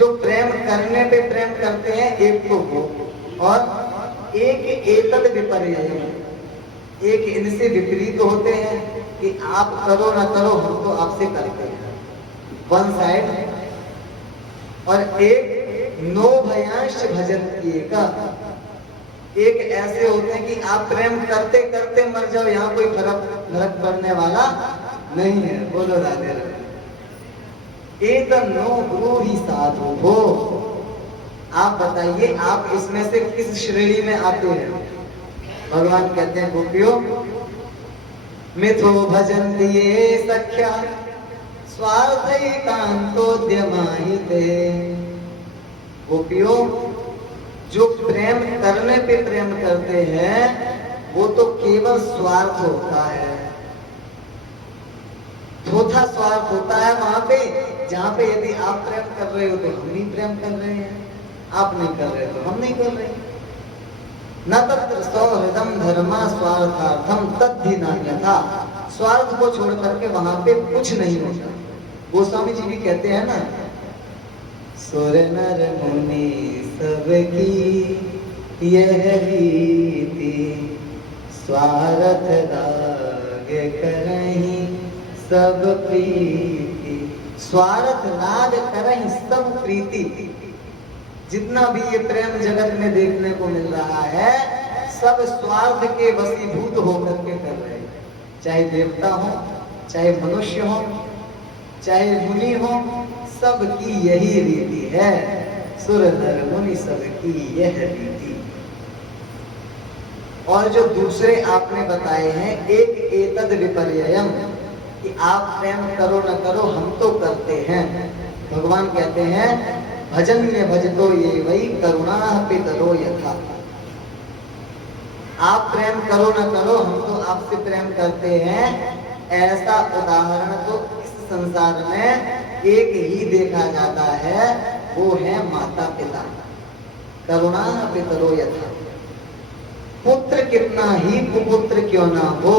जो प्रेम करने पे प्रेम करते हैं एक तो वो, और एक एतद विपर्ययम्, एक इनसे विपरीत होते हैं कि आप करो ना करो हम तो आपसे करते हैं, वन साइड। और एक नो भयांश भजन का, एक ऐसे होते हैं कि आप प्रेम करते करते मर जाओ, यहाँ कोई फर्क पड़ने वाला नहीं है। बोलो राधे राधे। एक नो ब्रूहि साधु हो। आप बताइए आप इसमें से किस श्रेणी में आते हैं? भगवान कहते हैं गोपियों, मिथो भजन दिए सख्या स्वार्थैकांतोद्यमाहिते। गोपियों, जो प्रेम करने पे प्रेम करते हैं वो तो केवल स्वार्थ होता है, थोथा स्वार्थ होता है वहां पे, जहां पे यदि आप प्रेम कर रहे हो तो हम भी प्रेम कर रहे हैं, आप नहीं कर रहे तो हम नहीं कर रहे। न तत्र सौहृदम धर्मा स्वार्थार्थम तद्धि नान्यथा। स्वार्थ को छोड़ करके वहां पे कुछ नहीं होता। गोस्वामी जी भी कहते हैं ना, सुर नर मुनि सबकी यह रीति, स्वार्थ लाग करहि सब प्रीति। स्वार्थ लाग करहि सब प्रीति। जितना भी ये प्रेम जगत में देखने को मिल रहा है सब स्वार्थ के वशीभूत होकर के कर रहे हैं, चाहे देवता हो, चाहे मनुष्य हो, चाहे मुनि हो, सबकी यही रीति है। सुर नर मुनि सबकी यह रीति। और जो दूसरे आपने बताए हैं, एक एतद विपर्ययम्, कि आप प्रेम करो न करो हम तो करते हैं। भगवान कहते हैं भजन्य भजतो ये वही करुणा पितरो यथा। आप प्रेम करो न करो हम तो आपसे प्रेम करते हैं, ऐसा उदाहरण तो इस संसार में एक ही देखा जाता है, वो है माता पिता। करुणा पितरो यथा। पुत्र कितना ही कुपुत्र क्यों ना हो,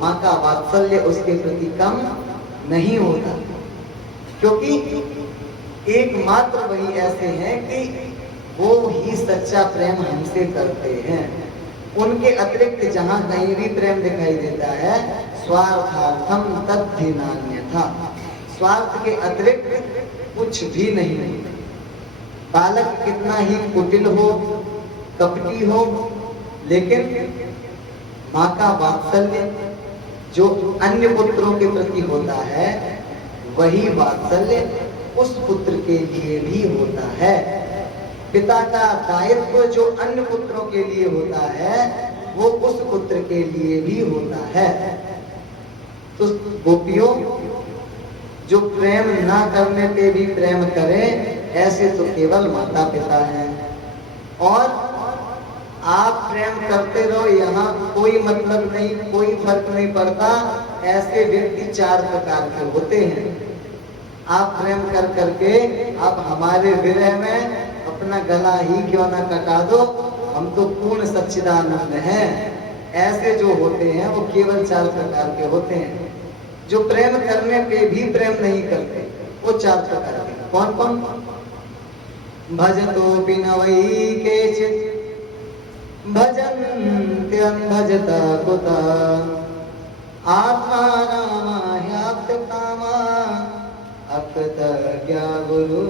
माँ का वात्सल्य उसके प्रति कम नहीं होता, क्योंकि एकमात्र वही ऐसे हैं कि वो ही सच्चा प्रेम हमसे करते हैं। उनके अतिरिक्त जहां कहीं भी प्रेम दिखाई देता है, स्वार्थार्थम तद्धि नान्यथा। स्वार्थ के अतिरिक्त कुछ भी नहीं। बालक कितना ही कुटिल हो, कपटी हो, लेकिन माँ का वात्सल्य जो अन्य पुत्रों के प्रति होता है, वही वात्सल्य उस पुत्र के लिए भी होता है। पिता का दायित्व जो अन्य पुत्रों के लिए होता है, वो उस पुत्र के लिए भी होता है। तो गोपियों, जो प्रेम ना करने पे भी प्रेम करें, ऐसे तो केवल माता पिता हैं। और आप प्रेम करते रहो, यहाँ कोई मतलब नहीं, कोई फर्क नहीं पड़ता, ऐसे व्यक्ति चार प्रकार के होते हैं। आप प्रेम कर करके आप हमारे विरह में अपना गला ही क्यों ना कटा दो, हम तो पूर्ण सच्चिदानंद हैं। ऐसे जो होते हैं वो केवल चार प्रकार के होते हैं। जो प्रेम करने पे भी प्रेम नहीं करते, वो चार प्रकार के। कौन कौन? भजतो बिनवई केचित् भजन्त्यं भजता कुता, आत्मा रामाह्याप्त कामा अकृतज्ञा गुरु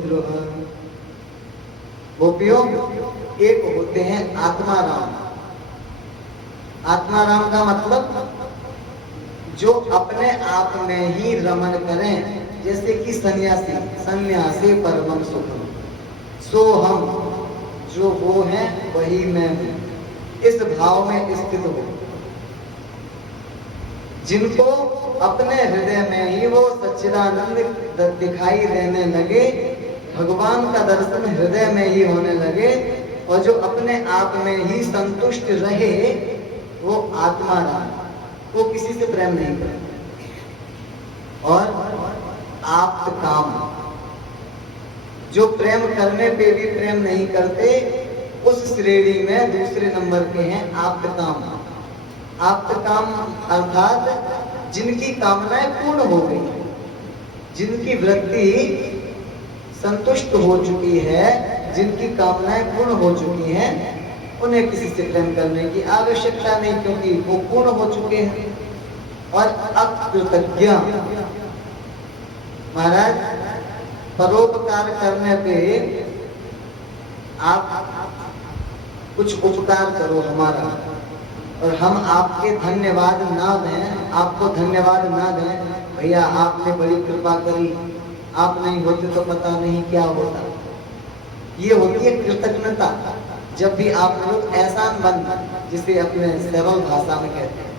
द्रोह। गोपियों, एक होते हैं आत्माराम। आत्माराम का मतलब जो अपने आप में ही रमण करें, जैसे कि सन्यासी, सन्यासी परमं सुखम, सो हम, जो वो है वही मैं हूं, इस भाव में स्थित हो। जिनको अपने हृदय में ही वो सच्चिदानंद दिखाई देने लगे, भगवान का दर्शन हृदय में ही होने लगे, और जो अपने आप में ही संतुष्ट रहे, वो आत्माराम, वो किसी से प्रेम नहीं करते। और आप्त काम, जो प्रेम करने पे भी प्रेम नहीं करते, उस श्रेणी में दूसरे नंबर के हैं आप्त काम। आप्त काम अर्थात जिनकी कामनाएं पूर्ण हो गई, जिनकी वृत्ति संतुष्ट हो चुकी है, जिनकी कामनाएं पूर्ण हो चुकी हैं, उन्हें किसी से प्रेम करने की आवश्यकता नहीं, क्योंकि वो पूर्ण हो चुके हैं। और अकृतज्ञ, महाराज परोपकार करने पे आप कुछ उपकार करो हमारा, और हम आपके धन्यवाद ना दें, आपको धन्यवाद ना दें, भैया आपने बड़ी कृपा करी, आप नहीं होते तो पता नहीं क्या होता। ये होती है कृतज्ञता। जब भी आप लोग एहसान बंद, जिसे अपने सरल भाषा में कहते हैं,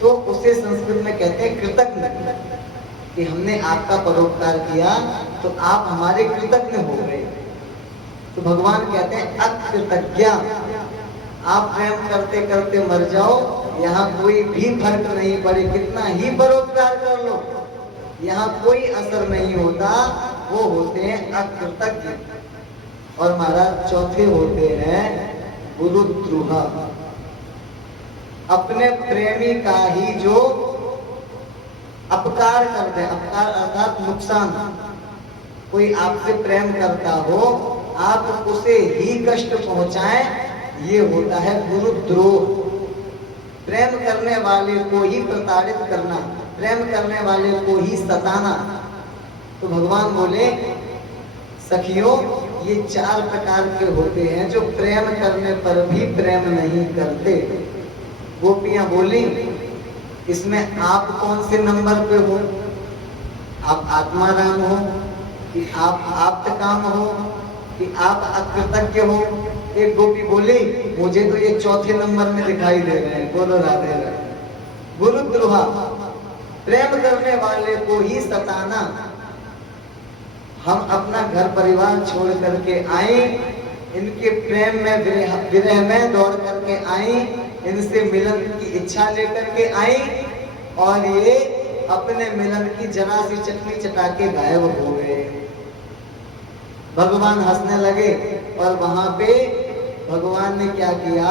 तो उसे संस्कृत में कहते हैं कृतज्ञ, कि हमने आपका परोपकार किया तो आप हमारे कृतज्ञ हो गए। तो भगवान कहते हैं अकृतज्ञ, आप प्रेम करते करते मर जाओ, यहाँ कोई भी फर्क नहीं पड़े, कितना ही परोपकार कर लो, यहाँ कोई असर नहीं होता। वो होते हैं अकृतज्ञ। और महाराज चौथे होते हैं गुरुद्रोह, अपने प्रेमी का ही जो अपकार कर दे, अपकार अर्थात नुकसान। कोई आपसे प्रेम करता हो, आप उसे ही कष्ट पहुंचाएं, ये होता है गुरुद्रोह। प्रेम करने वाले को ही प्रताड़ित करना, प्रेम करने वाले को ही सताना। तो भगवान बोले सखियों, ये 4 प्रकार के होते हैं जो प्रेम करने पर भी प्रेम नहीं करते। गोपियां बोली, इसमें आप कौन से नंबर पे हो? आप आत्माराम हो, कि आप आप्तकाम हो, कि आप अकृतज्ञ हो? एक गोपी बोली, मुझे तो ये चौथे नंबर में दिखाई दे रहे हैं। बोलो राधे राधे। गुरुद्रोह, प्रेम करने वाले को ही सताना। हम अपना घर परिवार छोड़ करके आए, इनके प्रेम में विरह में दौड़ करके आई, इनसे मिलन की इच्छा लेकर के आई, और ये अपने मिलन की जरा सी चटनी चटा के गायब हो गए। भगवान हंसने लगे, और वहां पे भगवान ने क्या किया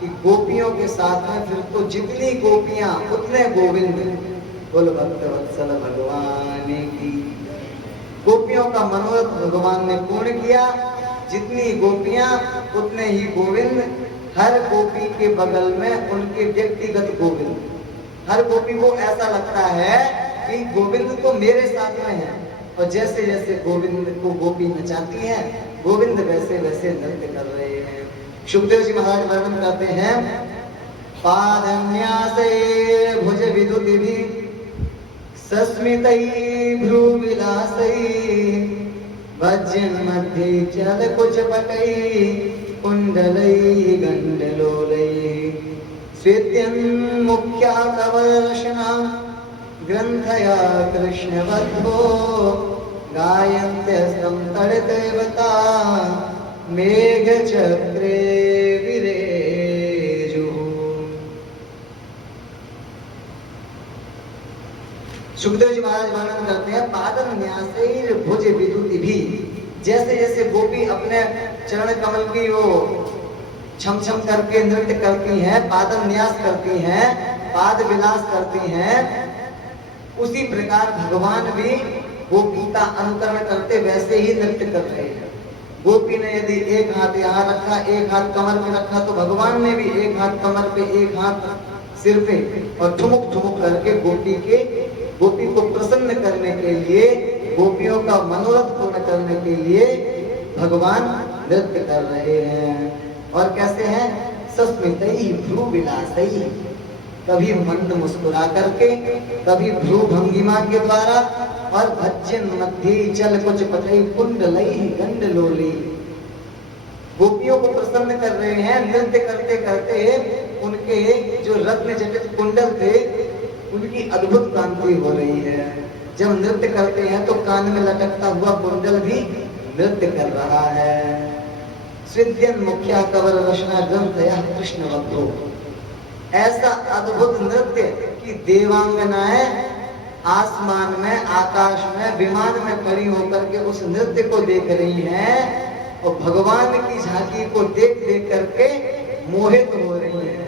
कि गोपियों के साथ में फिर तो जितनी गोपियां उतने गोविंद। बोल भक्त वत्सल भगवान की। गोपियों का मनोरथ भगवान ने पूर्ण किया। जितनी गोपियां उतने ही गोविंद। हर गोपी के बगल में उनके व्यक्तिगत गोविंद। हर गोपी को ऐसा लगता है कि गोविंद तो मेरे साथ में है, और जैसे जैसे गोविंद को गोपी नचाती है, गोविंद वैसे वैसे नृत्य कर रहे हैं। सुखदेव जी महाराज वर्णन करते हैं, पादन्यासे भुज विदुतिभि सस्मितै भ्रूविलासै भज्यन् मध्ये चल कुचपटै कुण्डलै गण्डलोलै स्वेद्यन् मुख्याकवर्षणा ग्रन्थया कृष्णवद्धो गायन्त्यस्तं तडितदेवता मेघचक्रे विरेजुः। सुखदेव जी महाराज वर्णन करते हैं, पादन न्यासैर भुज विदुतिभि। जैसे जैसे गोपी अपने चरण कमल की वो छम छम करके नृत्य करती हैं, पादन न्यास करती हैं, पाद विलास करती हैं, उसी प्रकार भगवान भी गोपी का अनुकरण करते वैसे ही नृत्य कर रहे हैं। गोपी ने यदि एक हाथ यहाँ रखा, एक हाथ कमर पे रखा, तो भगवान ने भी एक हाथ कमर पे, एक हाथ सिर पे, और ठुमुक ठुमुक करके गोपी को प्रसन्न करने के लिए, गोपियों का मनोरथ पूर्ण करने के लिए भगवान नृत्य कर रहे हैं। और कैसे हैं? सस्मितै भ्रूविलासै, कभी मंद मुस्कुरा करके, कभी भ्रू भंगिमा के द्वारा, और भज्यन् मध्ये चल कुचपटै कुण्डलै गण्डलोलै। गोपियों को प्रसन्न कर रहे हैं। नृत्य करते करते उनके जो रत्न जटित कुंडल थे, उनकी अद्भुत कांति हो रही है। जब नृत्य करते हैं तो कान में लटकता हुआ कुंडल भी नृत्य कर रहा है। स्विद्यन् मुख्या कवर रचना ग्रंथया कृष्ण वद्धो। ऐसा अद्भुत नृत्य कि देवांगनाएं आसमान में, आकाश में, विमान में खड़ी होकर के उस नृत्य को देख रही हैं, और भगवान की झांकी को देख देख करके मोहित हो रही हैं।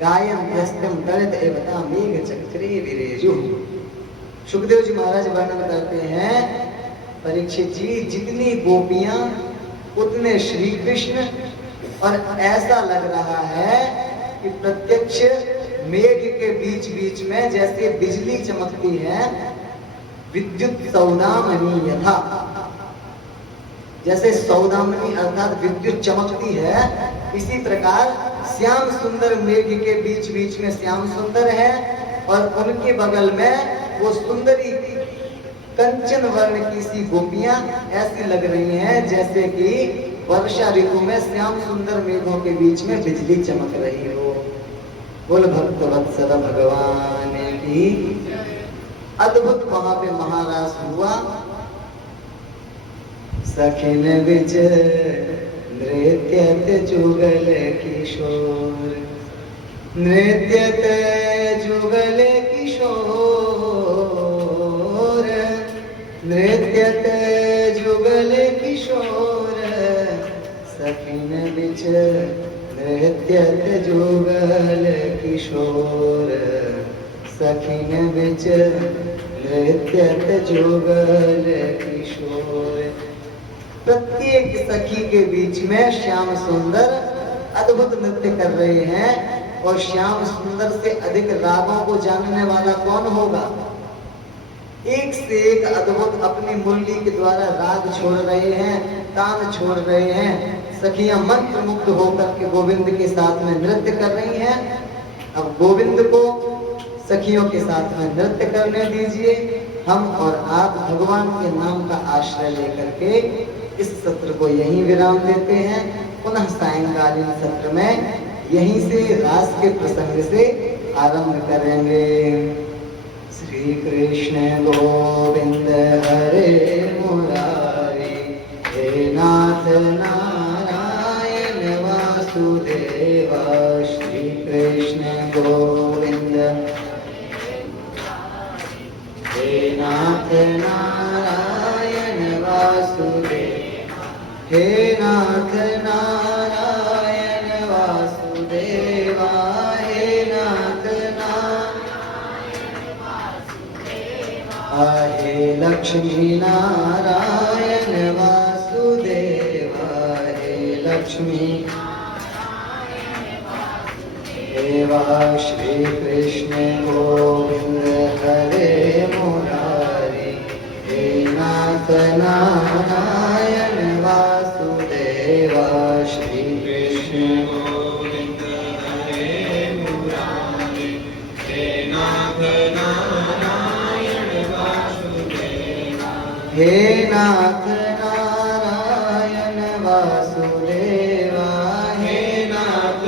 गायन्त्यस्तं तडितदेवता मेघचक्रे विरेजुः। सुखदेव जी महाराज वर्णन करते हैं परीक्षित जी जितनी गोपियां उतने श्री कृष्ण, और ऐसा लग रहा है कि प्रत्यक्ष मेघ के बीच बीच में जैसे बिजली चमकती है, विद्युत सौदामनी यथा, जैसे सौदामनी अर्थात विद्युत चमकती है, इसी प्रकार श्याम सुंदर मेघ के बीच बीच में श्याम सुंदर है, और उनके बगल में वो सुंदरी कंचन वर्ण की सी गोपियां ऐसी लग रही हैं जैसे कि वर्षा ऋतु में श्याम सुंदर मेघों के बीच में बिजली चमक रही हो। बोल भक्त वत्सल भगवान की। अद्भुत वहां पे महाराज हुआ। सखिन बिच नृत्यत जुगल किशोर, नृत्यत जुगल किशोर, नृत्यत जुगल किशोर, सखिन बिच नृत्यत जुगल किशोर, सखिन बिच नृत्यत जुगल किशोर। प्रत्येक सखी के बीच में श्याम सुंदर अद्भुत नृत्य कर रहे हैं, और श्याम सुंदर से अधिक रागों को जानने वाला कौन होगा। एक से एक अद्भुत अपनी मुरली के द्वारा राग छोड़ रहे हैं, तान छोड़ रहे हैं। सखियां मंत्र मुग्ध होकर के गोविंद के साथ में नृत्य कर रही हैं। अब गोविंद को सखियों के साथ में नृत्य करने दीजिए। हम और आप भगवान के नाम का आश्रय लेकर के इस सत्र को यहीं विराम देते हैं। पुनः सायंकालीन सत्र में यहीं से रास के प्रसंग से आरंभ करेंगे। श्री कृष्ण गोविंद हरे मुरारी, हे नाथ नारायण वासुदेवा। श्री कृष्ण गोविंद हे नाथ नारायण वासुदेवा, हे नाथ नारायण वासुदेवा, हे नाथ नारायण वासुदेवा, हे लक्ष्मी नारायण वासुदेवा, हे लक्ष्मी देवा। श्री कृष्ण गोविंद हरे मुरारी, हे नाथ नारायण वासुदेवा। श्री कृष्ण गोविंद हरे मुरारी, हे नाथ नारायण वासुदेवा, हे नाथ नारायण वासुदेवा, हे नाथ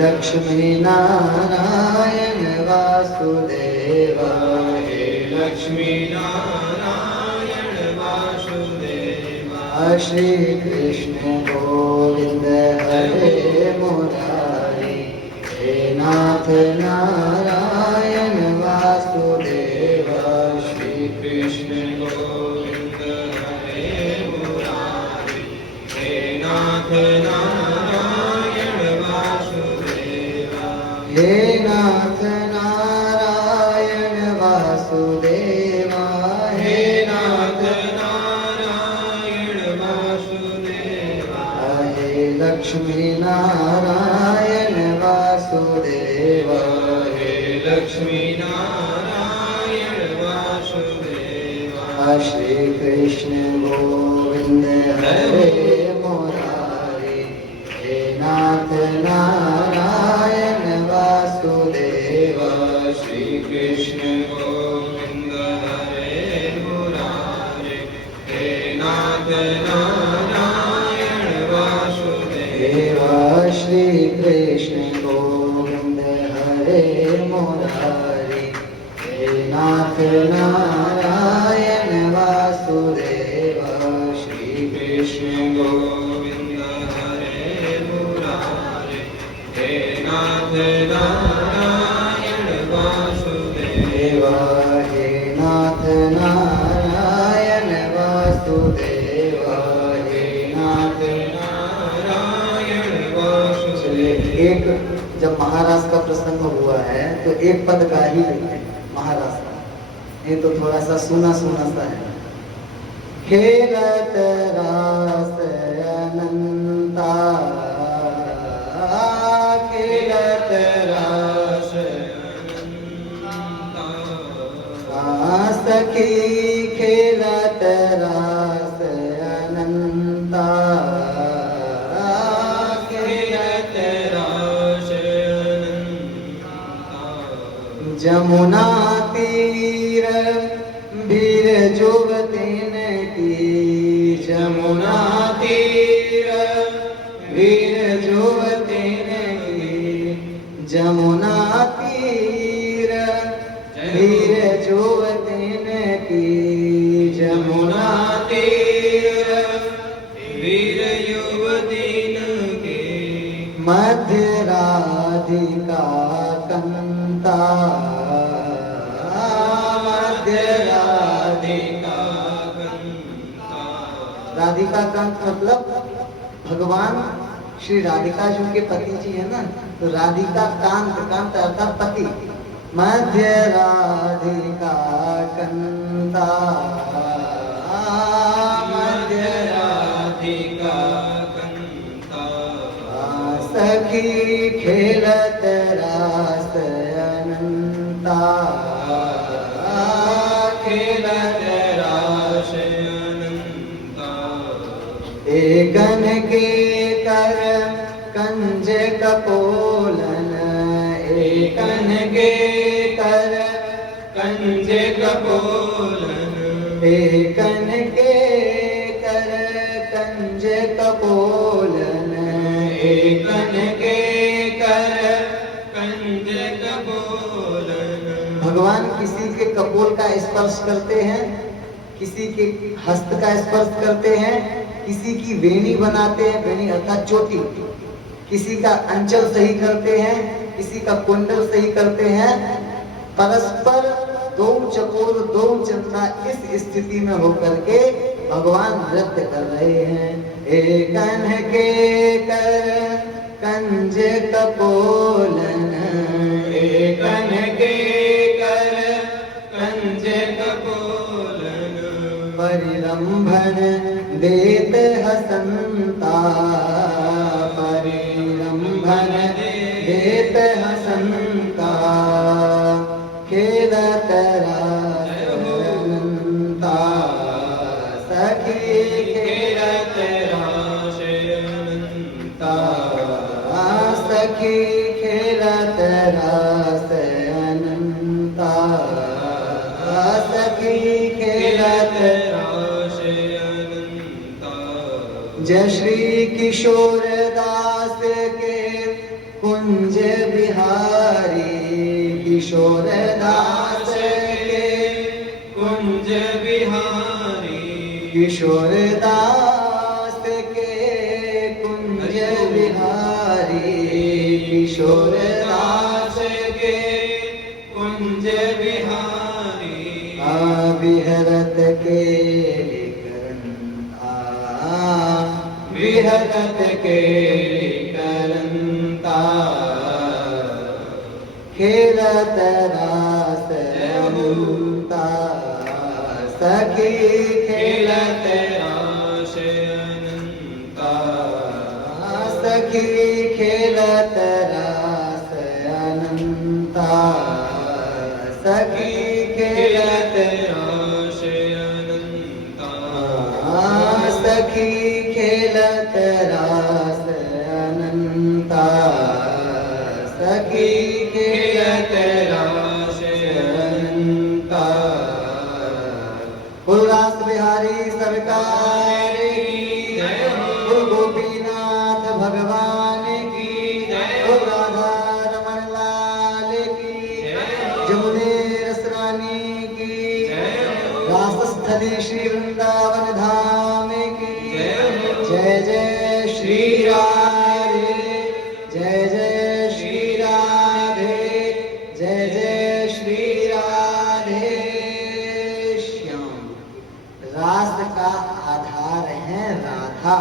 लक्ष्मी नारायण वासुदेवा, हे लक्ष्मी नारायण वासुदेवा। श्री कृष्ण गोविंद हरे मुरारी, हे नाथ नारायण वासुदेवा। श्री कृष्ण गोविंद हरे मुरारी, हे नाथ हे नाथ नारायण वासुदेवा, हे नाथ नारायण वासुदेवा। हे लक्ष्मी नारायण वासुदेवा, हे लक्ष्मी नारायण वासुदेवा। श्री कृष्ण गोविंद हरे मुरारी, हे नाथ नारायण वासुदेवा। श्री कृष्ण गोविंद हरे मुरारी, हे नाथ नारायण वासुदेवा। श्री कृष्ण गोविंद हरे मुरारी, हे नाथ नारायण वासुदेवा। श्री कृष्ण गोविंद हरे मुरारी, हे नाथ नारायण वासुदेवा, हे नाथ नारायण वासुदेवा, हे नाथ नारायण वासुदेवा। एक जब महाराज का प्रसंग हुआ है तो एक पद गा ही लेते हैं। महाराष्ट्र। ये तो थोड़ा सा सुना सुना सा है। खेलत रास अनंता, खेलत रास सखी, खेलत रास अनंता, खेलत रास अनंता। जमुना तीर भीर जुवतिन की, जमुना तीर भीर जुवतिन की, जमुना तीर भीर जुवतिन की, जमुना तीर वीर युवतिन की। मध्य राधिका कंता, मध्य राधिका कंता। राधिका कंत मतलब भगवान श्री राधिका जी के पति जी है ना, तो राधिका कांत, कांत अर्थात पति। मध्य राधिका कंता, मध्य राधिका कंता। सखी खेलत रास अनंता, खेलत रास अनंता। एकन के कर कंज कपोलन, एकन के कर कंज कपोलन, एकन के कर कंज कपोलन, एकन के कर कंज कपोलन। भगवान किसी के कपोल का स्पर्श करते हैं, किसी के हस्त का स्पर्श करते हैं, किसी की वेणी बनाते हैं, वेणी अर्थात चोटी, किसी का अंचल सही करते हैं, किसी का कुंडल सही करते हैं। परस्पर दो चकोर दो चंदा इस स्थिति में होकर के भगवान नृत्य कर रहे हैं। एकन के कर कंज कपोलन, एकन के कर कंज कपोलन। परिरंभन देत हसंता, परिरंभन देत हसंता। खेलत रास अनंता, सखी खेलत रास अनंता, सखी खेलत रास अनंता, सखी खेलत रास अनंता। जय श्री किशोर दास के कुंज बिहारी, किशोर दास के कुंज बिहारी, किशोर दास के कुंज बिहारी, किशोर दास के कुंज बिहारी। विहरत के करंता, विहरत के करंता। खेलत रास अनंता, सखी खेलत रास अनंता, सखी खेलत रास अनंता, सखी खेलत रास अनंता, सखी खेलत रास अनंता, सखी खेलत रास अनंता। बोल रास बिहारी सरकार की जय, बोल गोपीनाथ भगवान की जय, बोल राधा रमण लाल की जय, जमुने रसरानी की जय, रासस्थली श्री वृंदावन धाम की जय। जय जय श्री राधे, जय जय श्री राधे, जय जय श्री राधे श्याम। रास का आधार है राधा,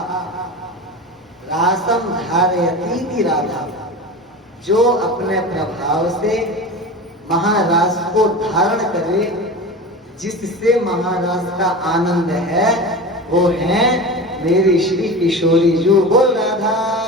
रासम धारयती राधा, जो अपने प्रभाव से महारास को धारण करे, जिससे महारास का आनंद है, वो है मेरी श्री किशोरी जो। बोल राधा